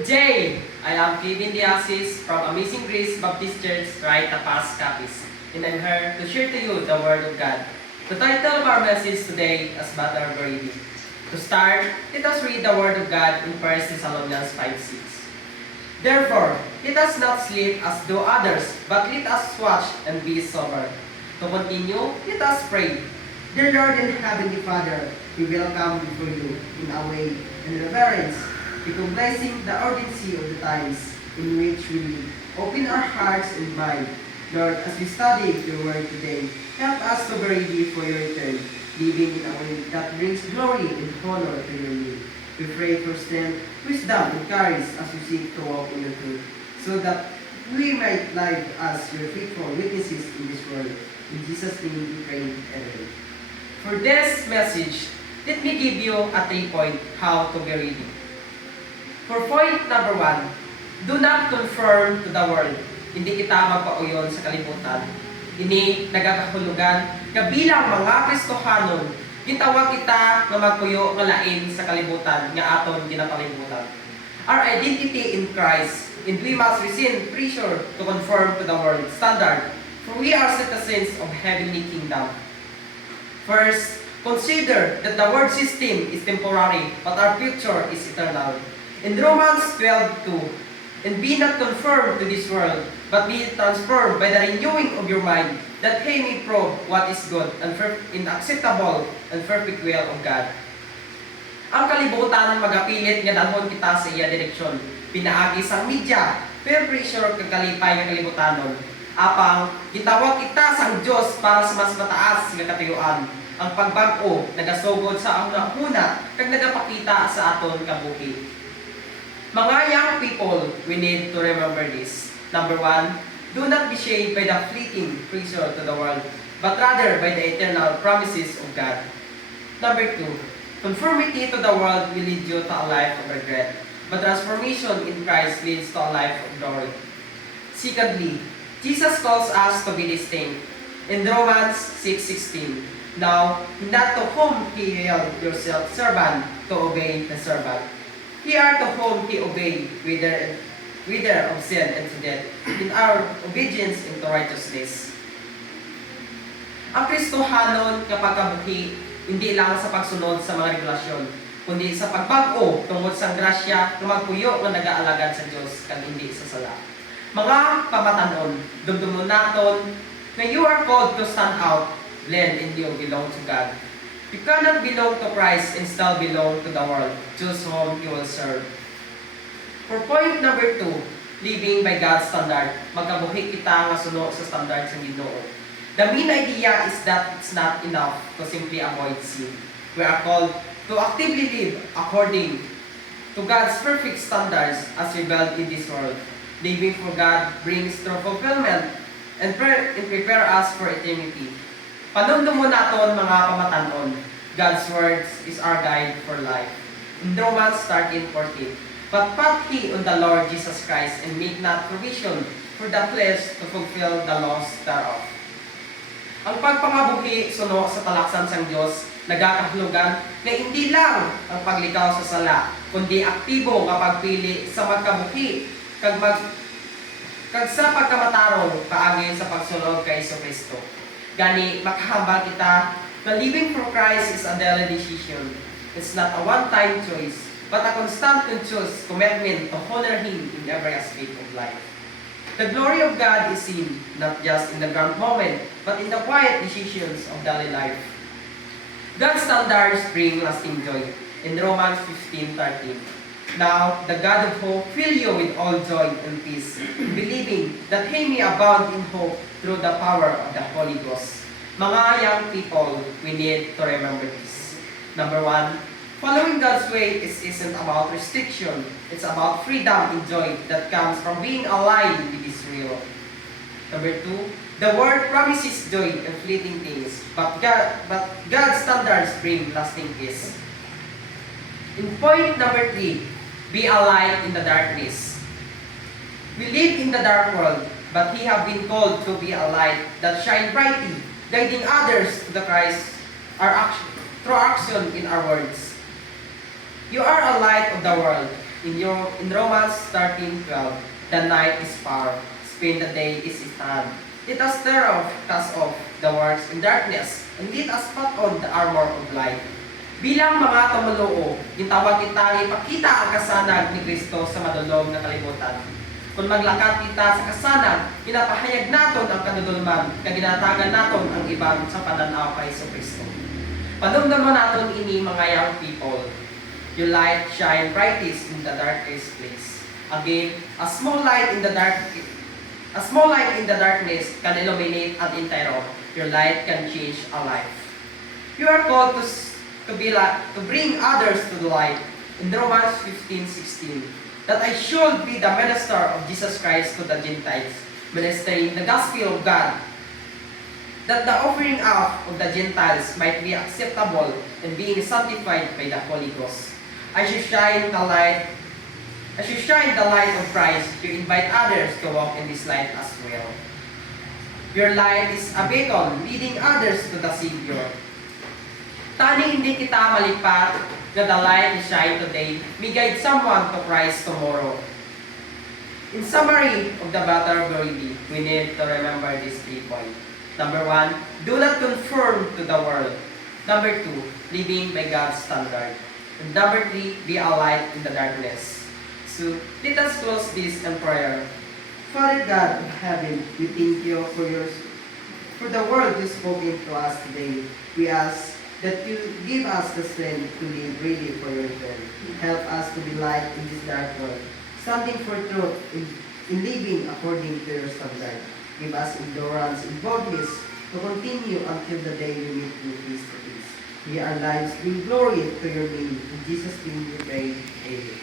Good day! I am Kevin Diasis from Amazing Grace Baptist Church, right Tapas, Capiz, and I'm here to share to you the Word of God. The title of our message today is Battle Brady. To start, let us read the Word of God in 1 Thessalonians 5:6. Therefore, let us not sleep as do others, but let us watch and be sober. To continue, let us pray. Dear Lord and Heavenly Father, we welcome before you in a way and reverence, recognizing the urgency of the times in which we live. Open our hearts and mind. Lord, as we study your word today, help us to be ready for your return, living in a way that brings glory and honor to your name. We pray for strength, wisdom, and courage as we seek to walk in the truth, so that we might live as your faithful witnesses in this world. In Jesus' name we pray. Amen. For this message, let me give you a 3-point how to be ready. For point number 1, do not conform to the world. Hindi kita magpauyon sa kalibutan. Ini nagakahulugan nga bilang mga Kristohanon, gitawag kita nga magpuyo nga lain sa kalibutan nga aton ginapalibutan. Our identity in Christ, and we must resist pressure to conform to the world standard, for we are citizens of heavenly kingdom. First, consider that the world system is temporary, but our future is eternal. In Romans 12:2, and be not conformed to this world, but be transformed by the renewing of your mind, that he may prove what is good and acceptable and perfect will of God. Ang kalibutan magapilit nga dalhon kita sa iya direksyon. Pinaagi sang media, peer pressure kagalipay nga kalibutanon. Apang gitawag kita sang Dios para sa mas mataas nga katuyuan. Ang pagbag-o nagasugod sa una-una kag nagapakita sa aton kabuhi. Mga young people, we need to remember this. Number 1, do not be shaped by the fleeting pressure to the world, but rather by the eternal promises of God. Number 2, conformity to the world will lead you to a life of regret, but transformation in Christ leads to a life of glory. Secondly, Jesus calls us to be distinct. In Romans 6:16, now, not to whom he held yourself servant, to obey the servant. Here to whom he obeyed, whether of sin and to death, in our obedience into righteousness. Ang Kristohanon kapag kabuhi, hindi lang sa pagsunod sa mga regulasyon, kundi sa pagbag-o tungod sa grasya na magpuyo nga nag-aalagad sa Diyos kang hindi sa sala. Mga pamatanon, dumdumon naton, na you are called to stand out, blend and you belong to God. You cannot belong to Christ and still belong to the world. Choose whom you will serve. For point number 2, living by God's standard. Magkabuhi kita nga suno sa standard sa Ginoo. The main idea is that it's not enough to simply avoid sin. We are called to actively live according to God's perfect standards as revealed in this world. Living for God brings true fulfillment and prepare us for eternity. Panumdumo naton mga pamatanon, God's words is our guide for life. In Romans 13:14, but put ye on the Lord Jesus Christ, and make not provision for the flesh to fulfill the laws thereof. Ang pagpangabuhi suno sa talaksan sang Dios nagakahulugan na hindi lang ang paglikaw sa sala, kundi aktibo nga pagpili sa magkabuhi kag sa pagkamatarong kaagi sa pagsunod kay Kristo. Gani makahambal kita na living for Christ is a daily decision. It's not a one-time choice, but a constant conscious commitment to honor Him in every aspect of life. The glory of God is seen not just in the grand moment, but in the quiet decisions of daily life. God's standards bring lasting joy. In Romans 15:13, now the God of hope fill you with all joy and peace, believing that He may abound in hope through the power of the Holy Ghost. Mga young people, we need to remember this. Number 1, following God's way isn't about restriction. It's about freedom and joy that comes from being aligned with His will. Number 2, the world promises joy and fleeting things, but God's standards bring lasting peace. In point number 3, be a light in the darkness. We live in the dark world, but we have been called to be a light that shine brightly, guiding others to the Christ, through action in our words. You are a light of the world. In Romans 13:12, the night is far, spend the day is at hand. Let us therefore cast off the works in darkness, and let us put on the armor of light. Bilang mga tumuloo, gitawag kita ipakita ang kasanag ni Kristo sa madulog na kalibutan. Kung maglakad kita sa kasanag, pinapahayag naton ang kadudulman, kaginatagan naton ang iban sa pananaw kay Kristo. Panumdaman naton ini mga young people. Your light shine brightest in the darkest place. Again, a small light in the darkness can illuminate an entire room. Your light can change a life. You are called to bring others to the light. In Romans 15:16, that I should be the minister of Jesus Christ to the Gentiles, ministering the gospel of God, that the offering up of the Gentiles might be acceptable and being sanctified by the Holy Ghost. I should shine the light of Christ to invite others to walk in this light as well. Your light is a beacon leading others to the Savior. Tani hindi kita malipat na the light is shine today, may guide someone to Christ tomorrow. In summary of the battle of Brody, we need to remember these 3 points. Number 1, do not conform to the world. Number 2, living by God's standard. And number 3, be a light in the darkness. So, let us close this in prayer. Father God of heaven, we thank you for the word you spoken to us today. We ask that you give us the strength to live really for your return. Help us to be light in this dark world, standing for truth in living according to your standard. Give us endurance and boldness to continue until the day we meet you face to face. May our lives bring glory to your name. In Jesus' name we pray. Amen.